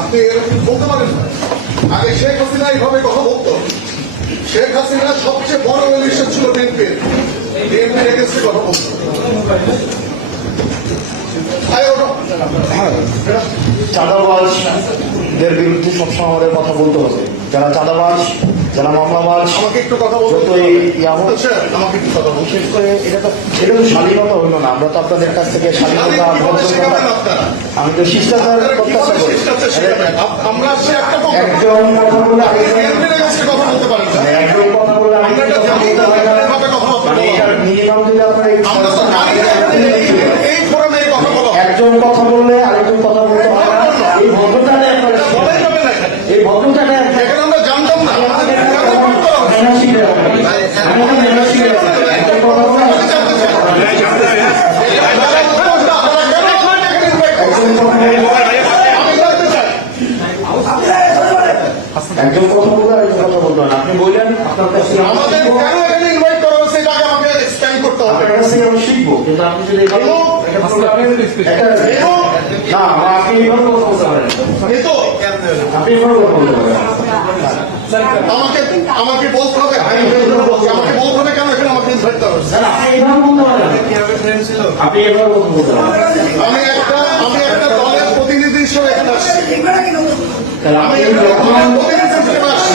আপনি এরকম বলতে পারেন না। আগে শেখ হাসিনা এইভাবে কথা বলতো। শেখ হাসিনা সবচেয়ে বড় ইলেকশন ছিল বিএনপির বিএনপির এগেন্সে কথা বলতো। চাঁদাবাজদের বিরুদ্ধে সবসময় আমাদের কথা বলতে হবে। যারা চাঁদাবাজ যারা মামলাবাজ আমাকে একটু কথা বলতে ইয়া হোক, আচ্ছা, আমাকে একটু কথা বলতে এটা তো এটা তো স্বাধীনতা হইল না। আমরা তো আপনাদের কাছ থেকে স্বাধীনতা আমি তো শিষ্টাচার প্রত্যাশা করি। আমরা একজন কথা বলে কথা বলতে পারেন একজন কথা বলে কথা বলতে পারে হয়। মিনিমাম যদি আপনার একজন কথা কথা বলতে আপনি বললেন আপনার কাছ আমাদের শিখব। কেন এখানে invite করা হয়েছে এটা আমাকে explain করতে হবে। আপনার কাছ থেকে শিখব। কিন্তু আপনি যদি একটা না আপনি এইভাবে কথা আমাকে বলতে হবে। আমাকে বলতে হবে কেন? এখানে আমাকে হ্যাঁ। আমি একটা আমি একটা দলের প্রতিনিধি হিসেবে এখানে আসছি। আমি একটা দলের প্রতিনিধি হিসেবে আসছি।